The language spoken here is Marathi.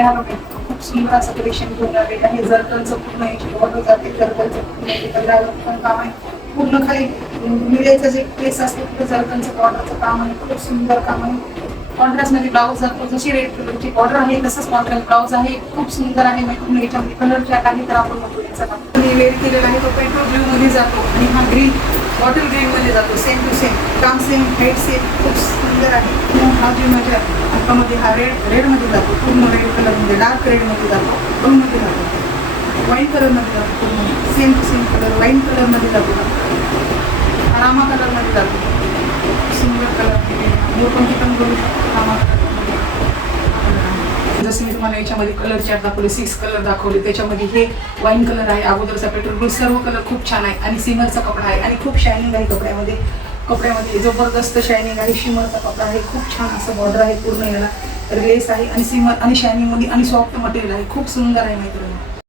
ह्या बघा खूप सुंदर असं कलेक्शन घेऊन आलेलं आहे. जरकनचं पूर्ण याची बॉर्डर जाते, जरकनचं पूर्ण काम आहे. पूर्ण खाली मिळायचं जे प्लेस असते तिथे जरकनचं बॉर्डरचं काम आहे. खूप सुंदर काम आहे. कॉन्ट्रास्ट मध्ये ब्लाऊज जातो, जशी रेड कलरची बॉर्डर आहे तसंच कॉन्ट्रास्ट ब्लाऊज आहे. खूप सुंदर आहे. पूर्ण याच्यामध्ये कलर चार्ट आहे. तर आपण बघू याचा वेअर केलेला आहे तो पेट्रोल ब्ल्यू मध्ये जातो आणि हा ग्रीन बॉटल ग्रीन मध्ये जातो. सेम टू सेम काम सेम, हाईट सेम. खूप सुंदर आहे. हा जे माझ्या हातामध्ये हा रेड मध्ये जातो, पूर्ण रेड कलर मध्ये, डार्क रेड मध्ये जातो, ब्लू मध्ये जातो, वाईन कलर मध्ये जातो, पूर्ण same to same colour wine colour मध्ये जातो, रामा कलर मध्ये जातो. सुंदर कलर कोणती पण करू शकतो रामा कलर. जसं मी तुम्हाला याच्यामध्ये कलर चार्ट दाखवले, 6 कलर दाखवले. त्याच्यामध्ये हे वाईन कलर आहे, अगोदरचा पेट्रोल ब्लू, सर्व कलर खूप छान आहे आणि सिमरचा कपडा आहे आणि खूप शायनिंग आहे कपड्यामध्ये जबरदस्त शायनिंग आहे. शिमरचा कपडा आहे, खूप छान असं बॉर्डर आहे, पूर्ण याला लेस आहे आणि सिमर आणि शायनिंग मध्ये आणि सॉफ्ट मटेरियल आहे. खूप सुंदर आहे मैत्रिणी.